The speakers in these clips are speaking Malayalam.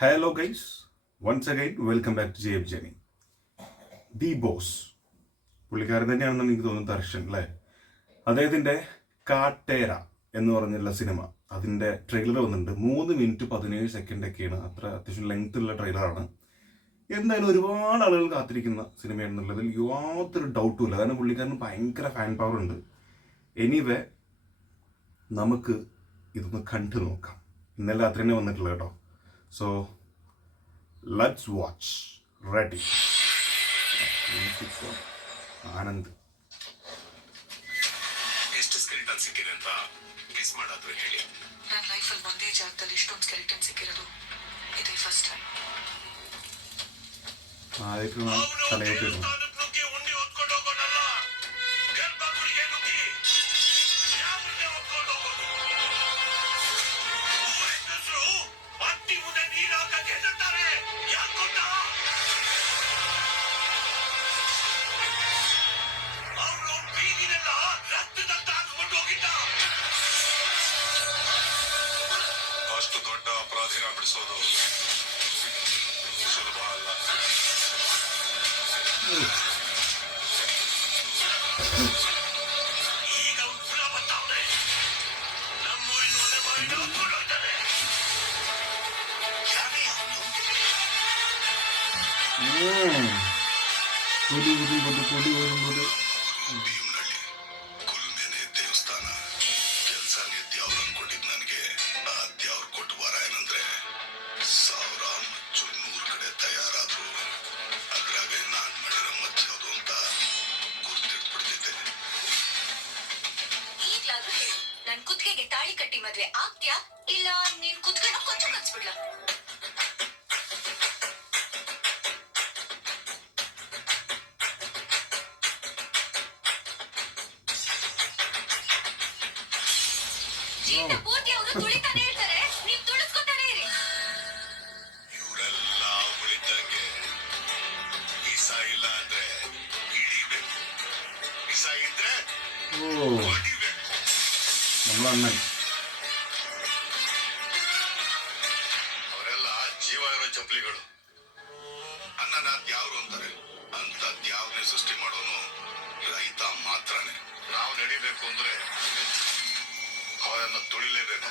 Hello guys, once again welcome back to JF Jeni. The boss പുള്ളിക്കാരൻ തന്നെയാണെന്ന് എനിക്ക് തോന്നുന്നു, ദർശൻ അല്ലേ? അദ്ദേഹത്തിൻ്റെ കാട്ടേര എന്ന് പറഞ്ഞുള്ള സിനിമ, അതിൻ്റെ ട്രെയിലർ വന്നിട്ടുണ്ട്. 3 മിനിറ്റ് 17 സെക്കൻഡ് ഒക്കെയാണ്. അത്യാവശ്യം ലെങ്ത് ഉള്ള ട്രെയിലറാണ്. എന്തായാലും ഒരുപാട് ആളുകൾ കാത്തിരിക്കുന്ന സിനിമയാണെന്നുള്ളതിൽ യാതൊരു ഡൗട്ടും ഇല്ല. കാരണം പുള്ളിക്കാരന് ഭയങ്കര ഫാൻ പവർ ഉണ്ട്. എനിവേ, നമുക്ക് ഇതൊന്ന് കണ്ടു നോക്കാം. ഇന്നലെ രാത്രി തന്നെ വന്നിട്ടുള്ളത് കേട്ടോ. So let's watch. Ready? Anand ಎಷ್ಟು ಸ್ಕೆಲಿಟನ್ ಸಿಕ್ಕಿದೆ ಅಂತ ಗೆಸ್ ಮಾಡೋದು ಹೇಳಿ. ನನ್ನ ಲೈಫಲ್ಲಿ ಒಂದೇ ಜಾಗದಲ್ಲಿ ಇಷ್ಟೊಂದು ಸ್ಕೆಲಿಟನ್ ಸಿಕ್ಕಿರೋದು ಇದೇ ಫಸ್ಟ್ ಟೈಮ್. ತಲೆಗೆ ಅಷ್ಟು ದೊಡ್ಡ ಅಪರಾಧಿನ ಬಿಡಿಸೋದು ಸುಲಭ ಅಲ್ಲ. ಈಗ ಉತ್ತರ ಬರ್ತಾವ್ರೆ. ನಮ್ಮೂರಿನ ಒಳ್ಳೆ ಮಾಡಿ ನೋಡ್ಕೊಂಡೋಗ್ತಾರೆ. ಯಾರೇ ಅವನು? ಭೀಮ್ನಳ್ಳಿ ಕುಲ್ಮೇನೆ ದೇವಸ್ಥಾನ ಕೆಲಸ ದ್ಯಾವ್ರ ಅನ್ಕೊಂಡಿದ್ ನನಗೆ ಆ ದ್ಯಾವ್ರ ಕೊಟ್ಟು ವರ ಏನಂದ್ರೆ 1000 ಮಚ್ಚು 100 ಕಡೆ ತಯಾರಾದ್ರು ಅದ್ರಾಗೆ ನಾನ್ ಮಾಡಿರೋ ಮಚ್ಚೋದು ಅಂತ ಗುರ್ತಿಟ್ಬಿಡ್ತಿದ್ದೆ. ಈಗ್ಲಾದ್ರೂ ಹೇಳು, ನನ್ ಕುತ್ತಿಗೆಗೆ ತಾಳಿ ಕಟ್ಟಿ ಮದ್ವೆ ಆಗ್ತ್ಯಾ ಇಲ್ಲ ನೀನ್ ಕುತ್ತಿಗೆನ ಕೊಂಚ ಕನ್ಸ್ಬಿಡ್ಲ? ಜೀವನ ಪೂರ್ತಿ ಅವರು ತುಳಿತಾನೆ ಇರ್ತಾರೆ, ನೀವ್ ತುಳಿಸ್ಕೊತಾನೆ ಇರಿ. ಇವರೆಲ್ಲ ಉಳಿದಂಗೆ ವಿಸ ಇಲ್ಲ ಅಂದ್ರೆ ಹಿಡಿಬೇಕು, ವಿಸ ಇದ್ರೆ ಹೊಡಿಬೇಕು. നമ്മളെ അണ്ണൻ ಅವರೆಲ್ಲ ಜೀವ ಇರೋ ಚಪ್ಪಲಿಗಳು. ಅನ್ನನ ದ್ಯಾವ್ರು ಅಂತಾರೆ. ಅಂತ ದ್ಯಾವ್ರನ್ನೇ ಸೃಷ್ಟಿ ಮಾಡೋನು ರೈತ ಮಾತ್ರನೇ. ನಾವು ನಡಿಬೇಕು ಅಂದ್ರೆ ಅವರನ್ನ ತುಳಿಲೇಬೇಕು.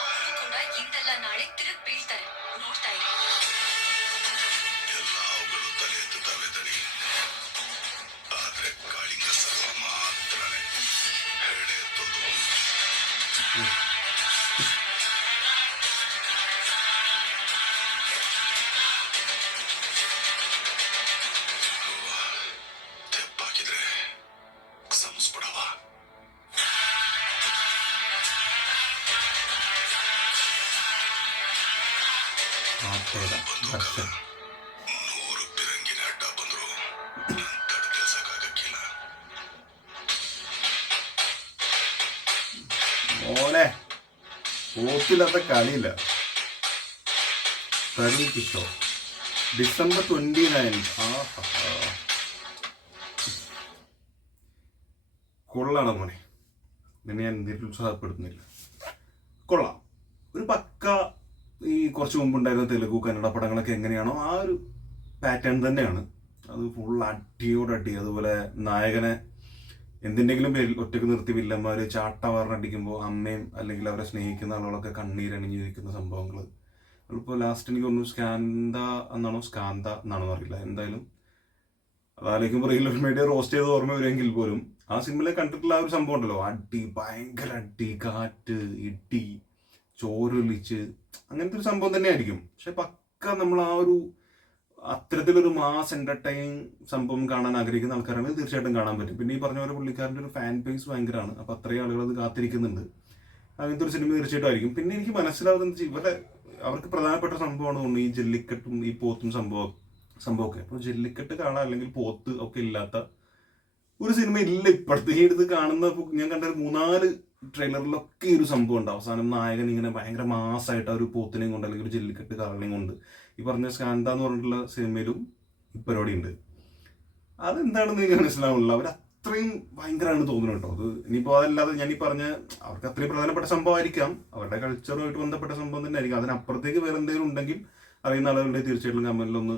ಅವರು ಕೂಡ ಇಂದಲ್ಲ ನಾಳೆ ತಿರುಗ್ ಬೀಳ್ತಾರೆ, ನೋಡ್ತಾ ಇರಿ. ಎಲ್ಲ ಅವುಗಳು ತಲೆ ಎತ್ತುತ್ತವೆ ದನಿ. ಆದ್ರೆ ಕಾಳಿಂಗ ಸರ್ವ ಮಾತ್ರನೇ ಹೆಡೆ ಎತ್ತೋದು. ತೆಪ್ಪಾಕಿದ್ರೆ ಸಮಸ್ಬಿಡವ. ദർശൻ 100 ಪಿರಂಗಿನ ಅಡ್ಡ ಬಂದ್ರು ತಡೆ ಕೆಲಸಕ್ಕಾಗಕ್ಕಿಲ್ಲ. മോനെ ഓപ്പില്ലാത്ത കളിയില്ല. തരുൺ കിഷോർ December 29. കൊള്ളാണ് മോനെ, നിന്നെ ഞാൻ നിരുത്സാഹപ്പെടുത്തുന്നില്ല. കൊള്ളാം. ഒരു പക്ക ഈ കുറച്ച് മുമ്പുണ്ടായിരുന്ന തെലുഗു കന്നഡ പടങ്ങളൊക്കെ എങ്ങനെയാണോ ആ ഒരു പാറ്റേൺ തന്നെയാണ്. അത് ഫുൾ അടിയോടടി. അതുപോലെ നായകനെ എന്തിൻ്റെങ്കിലും പേരിൽ ഒറ്റക്ക് നിർത്തി വില്ലന്മാർ ചാട്ടവാറിനടിക്കുമ്പോൾ അമ്മയും അല്ലെങ്കിൽ അവരെ സ്നേഹിക്കുന്ന ആളുകളൊക്കെ കണ്ണീരണിഞ്ഞിരിക്കുന്ന സംഭവങ്ങൾ. ഇപ്പോൾ ലാസ്റ്റ് എനിക്ക് തോന്നുന്നു സ്കാന്ത എന്നാണോ അറിയില്ല. എന്തായാലും അതാലേക്കും റീൽ മീഡിയ റോസ്റ്റ് ചെയ്ത് ഓർമ്മ വരുമെങ്കിൽ പോലും ആ സിനിമയിൽ കണ്ടിട്ടുള്ള ആ ഒരു സംഭവം ഉണ്ടല്ലോ, അടി, ഭയങ്കര അടി, കാറ്റ്, ഇടി, ചോരൊലിച്ച്, അങ്ങനത്തെ ഒരു സംഭവം തന്നെ ആയിരിക്കും. പക്ഷെ പക്ക നമ്മൾ ആ ഒരു അത്തരത്തിലൊരു മാസ് എന്റർടൈനിങ് സംഭവം കാണാൻ ആഗ്രഹിക്കുന്ന ആൾക്കാരാണ് തീർച്ചയായിട്ടും കാണാൻ പറ്റും. പിന്നെ ഈ പറഞ്ഞ പോലെ പുള്ളിക്കാരൻ്റെ ഒരു ഫാൻ ബേസ് ഭയങ്കരമാണ്. അപ്പോൾ അത്രയും ആളുകൾ അത് കാത്തിരിക്കുന്നുണ്ട്. അങ്ങനത്തെ ഒരു സിനിമ തീർച്ചയായിട്ടും ആയിരിക്കും. പിന്നെ എനിക്ക് മനസ്സിലാവുന്നത് ഇവരെ അവർക്ക് പ്രധാനപ്പെട്ട സംഭവമാണ് തോന്നുന്നു ഈ ജല്ലിക്കെട്ടും ഈ പോത്തും സംഭവമൊക്കെ. അപ്പോൾ ജല്ലിക്കെട്ട് കാണാൻ അല്ലെങ്കിൽ പോത്ത് ഒക്കെ ഇല്ലാത്ത ഒരു സിനിമ ഇല്ല ഇപ്പോഴത്തെ. ഈ അടുത്ത് കാണുന്ന ഞാൻ കണ്ട 3-4 ട്രെയിലറിലൊക്കെ ഈ ഒരു സംഭവം ഉണ്ട്. അവസാനം നായകൻ ഇങ്ങനെ ഭയങ്കര മാസമായിട്ട് ആ ഒരു പോത്തിനെയും കൊണ്ട് അല്ലെങ്കിൽ ഒരു ജല്ലിക്കെട്ട് കാളനെയും കൊണ്ട് ഈ പറഞ്ഞ സ്കാന്ത എന്ന് പറഞ്ഞിട്ടുള്ള സിനിമയിലും ഈ പരിപാടി ഉണ്ട്. അതെന്താണെന്ന് എനിക്ക് മനസ്സിലാവുന്നില്ല. അവർ അത്രയും ഭയങ്കരമാണ് തോന്നുന്നു കേട്ടോ. അത് ഇനിയിപ്പോൾ അതല്ലാതെ ഞാൻ ഈ പറഞ്ഞ അവർക്ക് അത്രയും പ്രധാനപ്പെട്ട സംഭവമായിരിക്കാം, അവരുടെ കൾച്ചറുമായിട്ട് ബന്ധപ്പെട്ട സംഭവം തന്നെ ആയിരിക്കും. അതിനപ്പുറത്തേക്ക് വേറെ എന്തെങ്കിലും ഉണ്ടെങ്കിൽ അറിയുന്ന ആളുകളുടെ തീർച്ചയായിട്ടും കമന്റിലൊന്ന്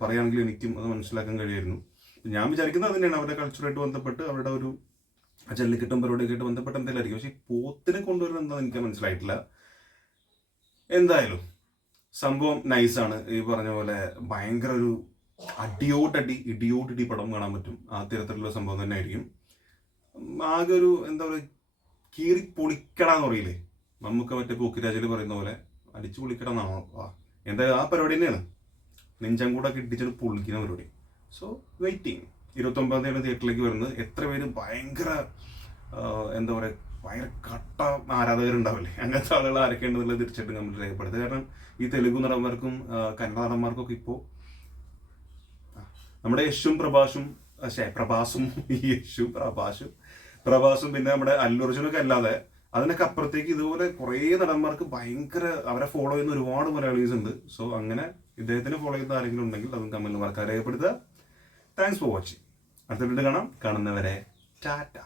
പറയുകയാണെങ്കിൽ എനിക്കും അത് മനസ്സിലാക്കാൻ കഴിയുമായിരുന്നു. ഞാൻ വിചാരിക്കുന്നത് അത് തന്നെയാണ്, അവരുടെ കൾച്ചറായിട്ട് ബന്ധപ്പെട്ട് അവരുടെ ഒരു ജല്ലിക്കെട്ടും പരിപാടിയൊക്കെ ആയിട്ട് ബന്ധപ്പെട്ട് എന്തെങ്കിലും ആയിരിക്കും. പക്ഷേ ഈ പോത്തിനെ കൊണ്ടുവരുന്നത് എന്താണെന്ന് എനിക്ക് മനസ്സിലായിട്ടില്ല. എന്തായാലും സംഭവം നൈസാണ്. ഈ പറഞ്ഞ പോലെ ഭയങ്കര ഒരു ഇടിയോട്ടടി പടം കാണാൻ പറ്റും. ആ തരത്തിലുള്ള സംഭവം തന്നെ ആയിരിക്കും. ആകെ ഒരു എന്താ പറയുക, കീറി പൊളിക്കടാന്ന് പറയില്ലേ, നമുക്ക് മറ്റേ പോക്കിരാജിൽ പറയുന്ന പോലെ അടിച്ചു പൊളിക്കടാന്നാണോ? എന്തായാലും ആ പരിപാടി തന്നെയാണ്, നെഞ്ചാങ്കൂടൊക്കെ ഇടിച്ചിട്ട് പൊളിക്കുന്ന പരിപാടി. So waiting. 29-ാം തീയതി തിയേറ്ററിലേക്ക് വരുന്നത്. എത്ര പേര് ഭയങ്കര എന്താ പറയുക, ഭയങ്കര കട്ട ആരാധകരുണ്ടാവില്ലേ, അങ്ങനത്തെ ആളുകൾ ആരൊക്കെ ഉണ്ടെന്നുള്ളത് തീർച്ചയായിട്ടും കമന്റ് രേഖപ്പെടുത്തുക. കാരണം ഈ തെലുഗു നടന്മാർക്കും കന്നഡ നടന്മാർക്കൊക്കെ ഇപ്പോൾ നമ്മുടെ യശും പ്രഭാസും പിന്നെ നമ്മുടെ അല്ലു അർജുനൊക്കെ അല്ലാതെ അതിനൊക്കെ അപ്പുറത്തേക്ക് ഇതുപോലെ കുറേ നടന്മാർക്ക് ഭയങ്കര അവരെ ഫോളോ ചെയ്യുന്ന ഒരുപാട് മലയാളീസ് ഉണ്ട്. സോ അങ്ങനെ ഇദ്ദേഹത്തിനെ ഫോളോ ചെയ്യുന്ന ആരെങ്കിലും ഉണ്ടെങ്കിൽ അതും കമന്റിൽ മറക്കാതെ രേഖപ്പെടുത്തുക. Thanks for watching. അടുത്ത വീഡിയോ കാണാം. കാണുന്നവരെ ടാറ്റ.